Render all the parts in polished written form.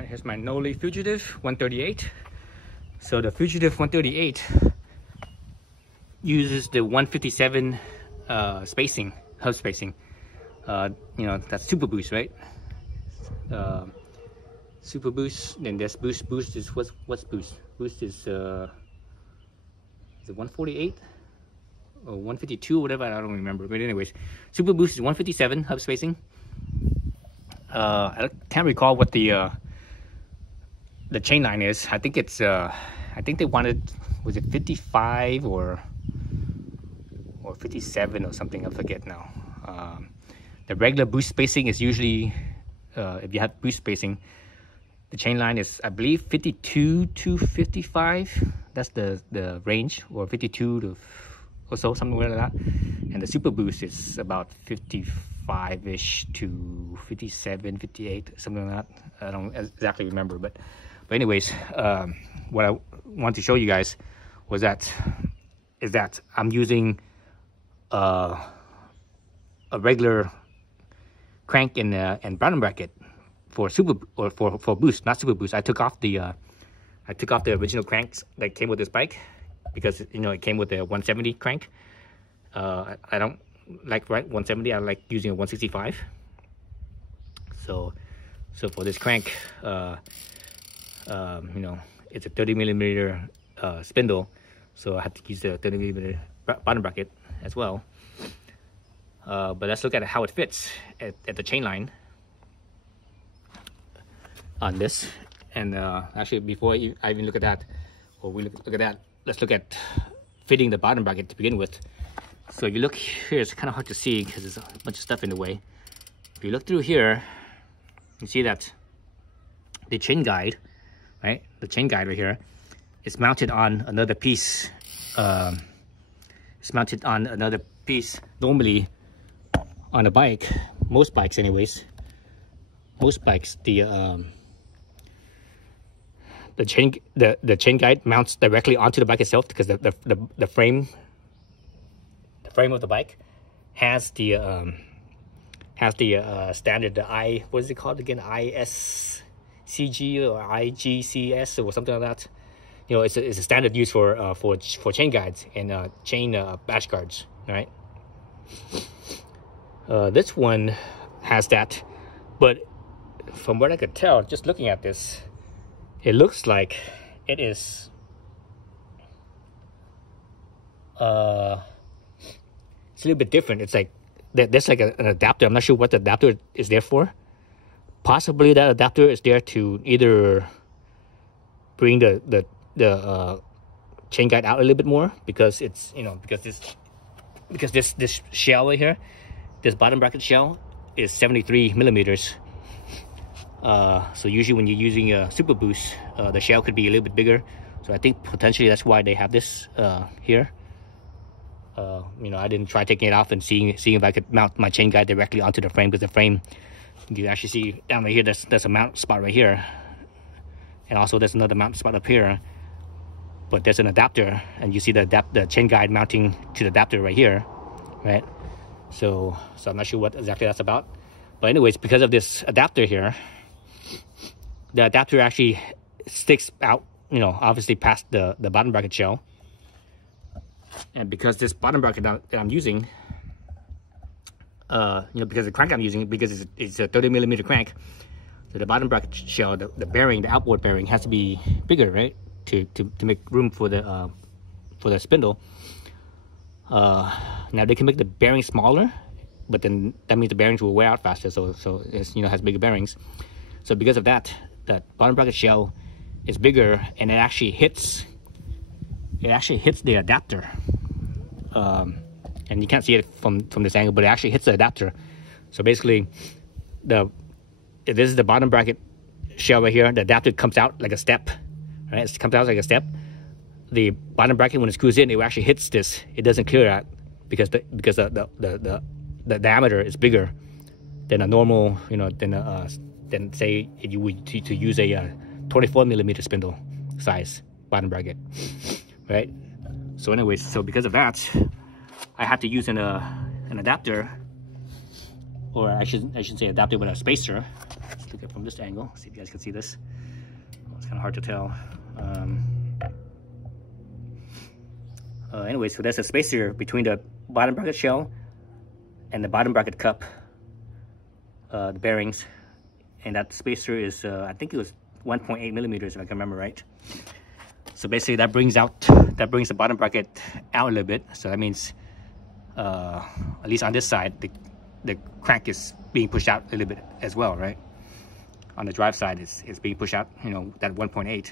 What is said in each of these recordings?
Alright, here's my Knolly Fugitive138. So the Fugitive138 uses the 157 spacing, hub spacing. You know, that's super boost, right? Super boost, then there's boost. Boost is what's boost? Boost is it 148 or 152 or whatever, I don't remember. But anyways, super boost is 157 hub spacing. I can't recall what the chain line is. I think it's I think they wanted, was it 55 or 57 or something, I forget now. The regular boost spacing is usually, if you have boost spacing, the chain line is, I believe, 52 to 55. That's the range, or 52 to or so, something like that. And the super boost is about 55-ish to 57, 58, something like that. I don't exactly remember, but anyways, what I want to show you guys was that I'm using a regular crank and bottom bracket for super, or for boost, not super boost. I took off the original cranks that came with this bike because, you know, it came with a 170 crank. I don't like 170. I like using a 165. So for this crank, you know, it's a 30mm spindle, so I have to use the 30mm bottom bracket as well. But let's look at how it fits at the chain line on this. And actually, before I even look at that, or we look at that, let's look at fitting the bottom bracket to begin with. So if you look here, it's kind of hard to see because there's a bunch of stuff in the way. If you look through here, you see that the chain guide, right? The chain guide right here is mounted on another piece. It's mounted on another piece. Normally, on a bike, most bikes anyways, most bikes, the chain guide mounts directly onto the bike itself, because the frame of the bike has the standard, what is it called again, ISCG or IGCS or something like that. You know, it's a standard used for chain guides and chain bash guards, right? This one has that, but from what I could tell, just looking at this, it looks like it is it's a little bit different. It's like there's like an adapter. I'm not sure what the adapter is there for. Possibly that adapter is there to either bring the chain guide out a little bit more, because it's, you know, because this shell right here, this bottom bracket shell is 73mm. So usually when you're using a super boost, the shell could be a little bit bigger. So I think potentially that's why they have this here. You know, I didn't try taking it off and seeing if I could mount my chain guide directly onto the frame, because the frame, you can actually see down right here, there's a mount spot right here, and also there's another mount spot up here. But there's an adapter, and you see the chain guide mounting to the adapter right here, right? So I'm not sure what exactly that's about. But anyways, because of this adapter here, the adapter actually sticks out, you know, obviously past the bottom bracket shell. And because this bottom bracket that I'm using, you know, because the crank I'm using, because it's a 30mm crank, so the bottom bracket shell, the bearing, the outboard bearing, has to be bigger, right, to make room for the spindle. Now they can make the bearing smaller, but then that means the bearings will wear out faster. So it's, you know, has bigger bearings. So because of that, that bottom bracket shell is bigger, and it actually hits the adapter. And you can't see it from this angle, but it actually hits the adapter. So basically, if this is the bottom bracket shell right here, the adapter comes out like a step, right? It comes out like a step. The bottom bracket, when it screws in, it actually hits this. It doesn't clear that because the diameter is bigger than a normal, you know, than say if you would to use a 24mm spindle size bottom bracket, right? So anyways, so because of that, I have to use an adapter, or I shouldn't say adapter, but a spacer. let's look at it from this angle. See if you guys can see this. Well, it's kind of hard to tell. Anyway, so there's a spacer between the bottom bracket shell and the bottom bracket cup, the bearings, and that spacer is I think it was 1.8 millimeters if I can remember right. So basically that brings the bottom bracket out a little bit. So that means at least on this side the crank is being pushed out a little bit as well, right? On the drive side it's being pushed out, you know, that 1.8.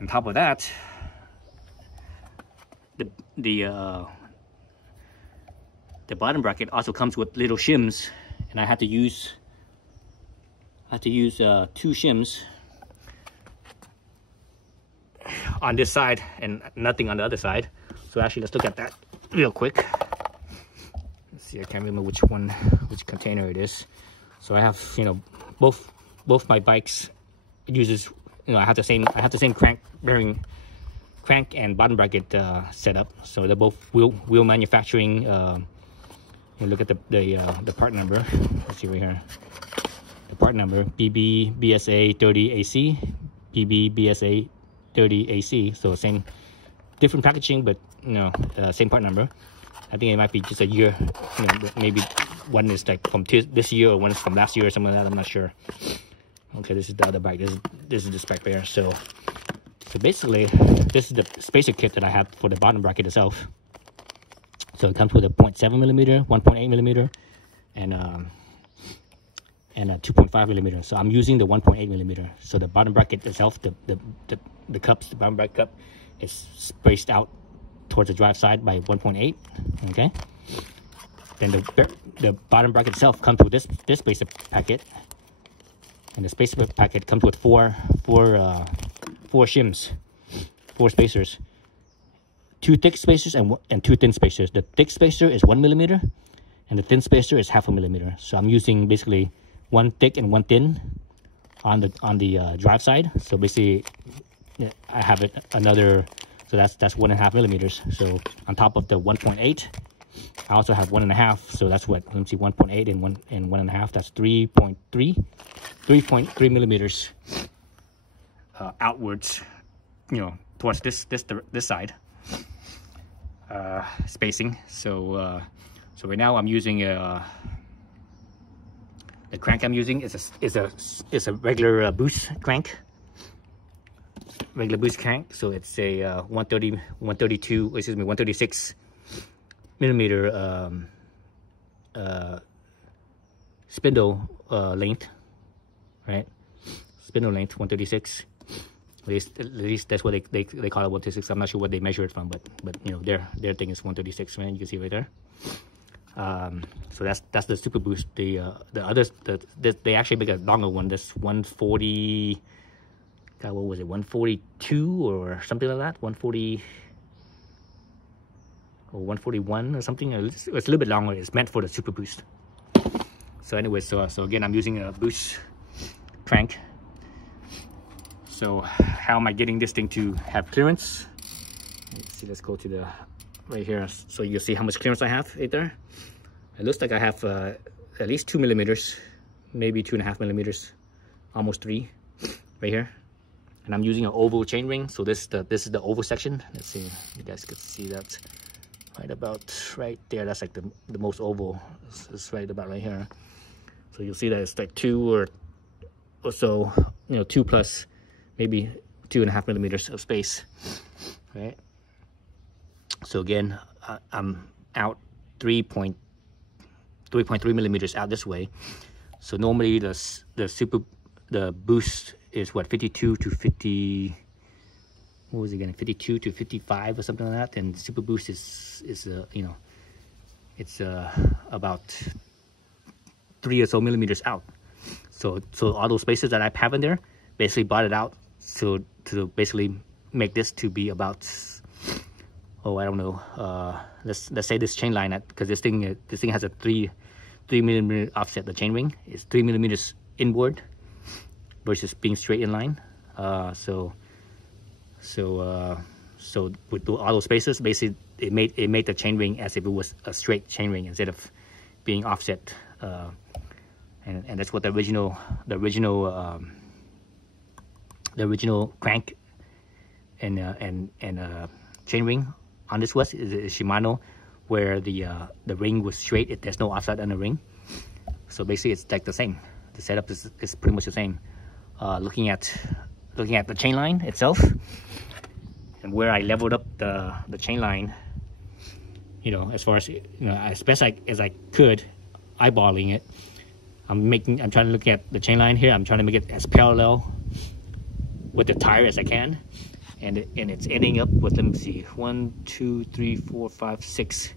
On top of that, the bottom bracket also comes with little shims, and I had to use 2 shims on this side and nothing on the other side. So actually, let's look at that real quick. Let's see, I can't remember which container it is. So I have, you know, both my bikes uses, you know, I have the same crank bearing, crank and bottom bracket setup. So they're both wheel manufacturing. You look at the part number. Let's see right here. The part number BB-BSA30AC, BB-BSA30AC. So same, different packaging, but you know, same part number. I think it might be just a year. You know, maybe one is like from this year or one is from last year or something like that. I'm not sure. Okay, this is the other bike. This is the spec bear. So basically, this is the spacer kit that I have for the bottom bracket itself. So it comes with a 0.7 millimeter, 1.8 millimeter, and a 2.5 millimeter. So I'm using the 1.8 millimeter. So the bottom bracket itself, the bottom bracket cup is spaced out towards the drive side by 1.8. Okay. Then the bottom bracket itself comes with this spacer packet, and the spacer packet comes with four shims, 4 spacers. 2 thick spacers and 2 thin spacers. The thick spacer is 1 millimeter, and the thin spacer is 0.5 millimeter. So I'm using basically 1 thick and 1 thin on the drive side. So basically, I have it another. So that's 1.5 millimeters. So on top of the 1.8, I also have 1.5. So that's what, let me see, 1.8 and 1.5. That's 3.3 millimeters outwards. You know, towards this side. Spacing. So right now I'm using the crank I'm using is a regular boost crank. Regular boost crank. So it's a 136 millimeter spindle length, right? Spindle length 136. At least that's what they call it, 136. I'm not sure what they measure it from, but you know, their thing is 136, right? You can see right there. So that's the super boost. The others, they actually make a longer one. That's 140. God, what was it? 142 or something like that. 140 or 141 or something. It's a little bit longer. It's meant for the super boost. So anyway, so again, I'm using a boost crank. So how am I getting this thing to have clearance? Let's see, let's go to the right here. So you'll see how much clearance I have right there. It looks like I have at least 2 millimeters, maybe 2.5 millimeters, almost 3 right here. And I'm using an oval chain ring. So this is the oval section. Let's see if you guys can see that right about right there. That's like the most oval. It's right about right here. So you'll see that it's like 2 or so, you know, 2 plus maybe 2.5 millimeters of space, right? So again, I'm out 3.3 millimeters out this way. So normally the boost is what, 52 to 50. What was it again? 52 to 55 or something like that. And super boost is you know, it's about 3 or so millimeters out. So all those spaces that I have in there, basically bought it out to basically make this to be about, oh, I don't know, let's say this chain line, because this thing has a 3 millimeter offset. The chain ring is 3 millimeters inward versus being straight in line. So with all those spaces, basically it made the chain ring as if it was a straight chain ring instead of being offset. and that's what the original crank and chain ring on this was is Shimano, where the ring was straight. There's no offset on the ring, so basically it's like the same. The setup is pretty much the same. Looking at the chain line itself, and where I leveled up the chain line, you know, as far as, you know, as best as I could, eyeballing it. I'm trying to look at the chain line here. I'm trying to make it as parallel with the tire as I can, and it's ending up with, let me see, 1, 2, 3, 4, 5, 6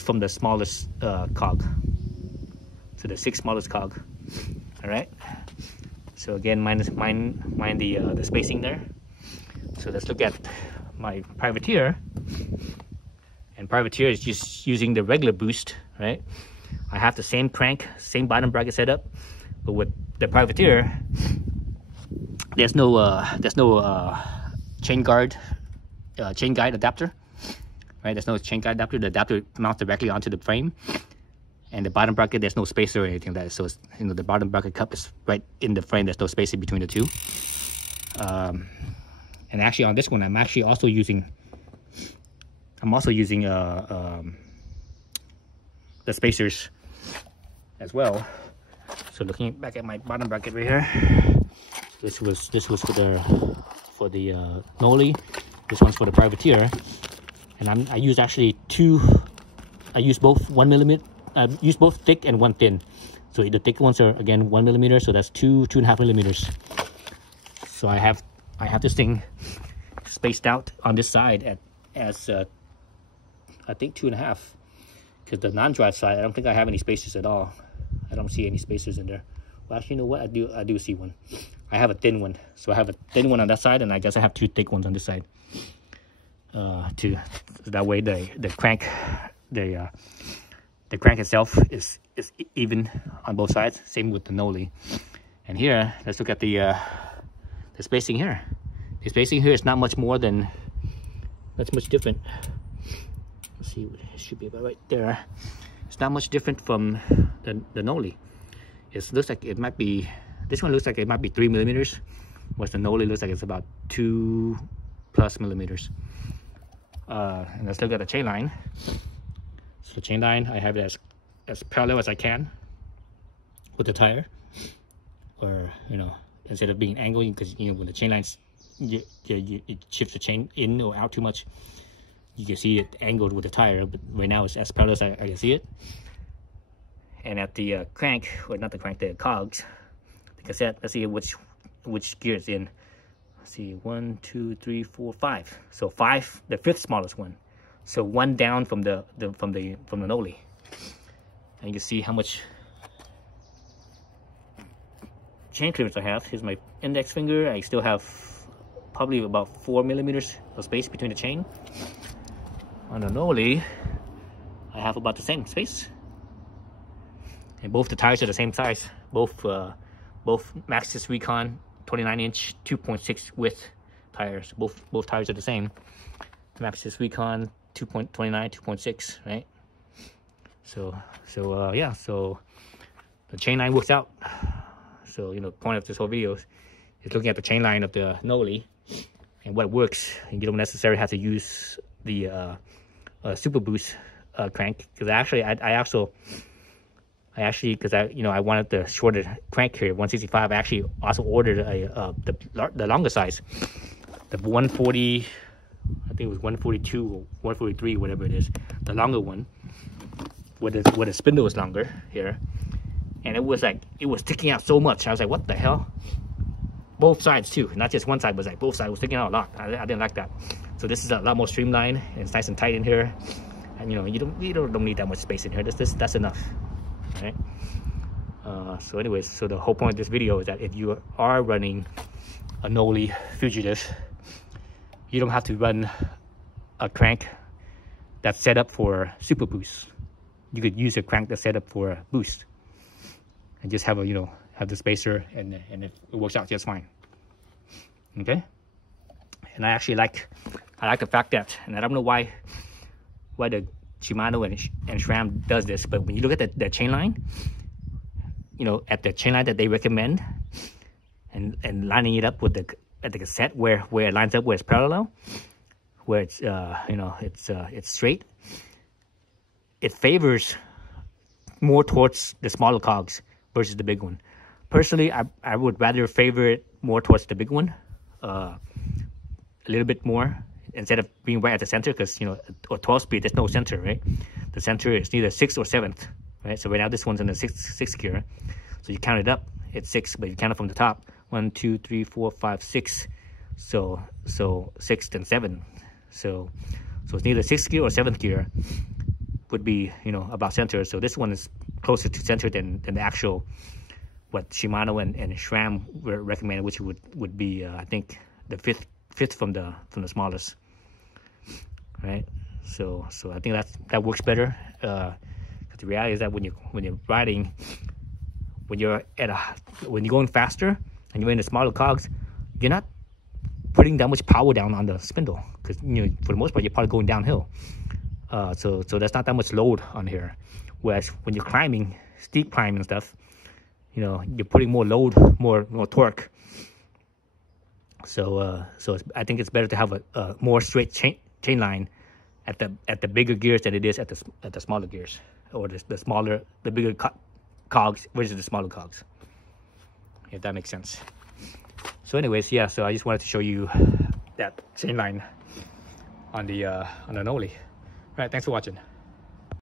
from the smallest cog. So the 6th smallest cog. All right. So again, mind the spacing there. So let's look at my privateer. And privateer is just using the regular boost, right? I have the same crank, same bottom bracket setup, but with the privateer, there's no chain guide adapter, right? There's no chain guide adapter. The adapter mounts directly onto the frame, and the bottom bracket, there's no spacer or anything like that. So it's, you know, the bottom bracket cup is right in the frame. There's no spacing between the two. And actually on this one, I'm also using the spacers as well. So looking back at my bottom bracket right here, this was for the Knolly. This one's for the privateer, and I use both 1 millimeter. Use both thick and one thin. So the thick ones are again 1 millimeter, so that's 2.5 millimeters. So I have this thing spaced out on this side as I think 2.5, because the non-drive side, I don't think I have any spacers at all. I don't see any spacers in there. Well, actually, you know what? I do see one. I have a thin one, so I have a thin one on that side, and I guess I have 2 thick ones on this side. So that way the crank itself is even on both sides. Same with the Knolly. And here, let's look at the spacing here. The spacing here is not much more than, that's much different. Let's see, it should be about right there. It's not much different from the Knolly. It looks like it might be, this one looks like it might be 3 millimeters, whereas the Knolly looks like it's about 2+ millimeters. And let's look at the chain line. So the chain line, I have it as parallel as I can with the tire, or, you know, instead of being angled, because, you know, when the chain lines, you shift the chain in or out too much, you can see it angled with the tire. But right now it's as parallel as I can see it. And at the crank, or not the crank, the cogs, the cassette, let's see which gear it's in. Let's see, 1, 2, 3, 4, 5. So 5, the 5th smallest one. So 1 down from the Knolly. And you can see how much chain clearance I have. Here's my index finger. I still have probably about 4 millimeters of space between the chain. On the Knolly, I have about the same space. And both the tires are the same size. Both Maxxis Recon 29-inch 2.6 width tires. Both tires are the same. Maxxis Recon 2.29, 2.6, right? So yeah, so the chain line works out. So, you know, the point of this whole video is looking at the chain line of the Knolly and what works. And you don't necessarily have to use the superboost crank, because I actually because I wanted the shorter crank here, 165. I actually also ordered the longer size, the 140. I think it was 142 or 143, whatever it is, the longer one, where the spindle was longer here, and it was sticking out so much. I was like, what the hell? Both sides too, not just one side, but like both sides was sticking out a lot. I didn't like that. So this is a lot more streamlined, and it's nice and tight in here. And you know, you don't need that much space in here. That's enough, right? So anyways, so the whole point of this video is that if you are running a Knolly Fugitive, you don't have to run a crank that's set up for super boost. You could use a crank that's set up for a boost, and just have have the spacer, and it works out just fine. Okay. And I actually like the fact that, and I don't know why the Shimano and SRAM does this, but when you look at the chain line, you know, at the chain line that they recommend, and lining it up with at the cassette where it lines up where it's parallel, where it's you know, it's straight. It favors more towards the smaller cogs versus the big one. Personally, I would rather favor it more towards the big one, a little bit more, instead of being right at the center, because, you know, or 12-speed, there's no center, right? The center is either 6th or 7th, right? So right now this one's in the sixth gear, so you count it up, it's 6, but you count it from the top, 1, 2, 3, 4, 5, 6. So 6th and 7. So it's neither 6th gear or 7th gear would be, you know, about center. So this one is closer to center than the actual what Shimano and SRAM were recommended, which would be I think the fifth from the smallest, right? So I think that works better. Because the reality is that when you're riding, when you're going faster and you're in the smaller cogs, you're not putting that much power down on the spindle, because, you know, for the most part you're probably going downhill. So there's not that much load on here. Whereas when you're climbing, steep climbing and stuff, you know, you're putting more load, more torque. So I think it's better to have a more straight chain line at the bigger gears than it is at the smaller gears, or the bigger cogs versus the smaller cogs, if that makes sense. So anyways, yeah, so I just wanted to show you that chain line on the Knolly. All right, thanks for watching.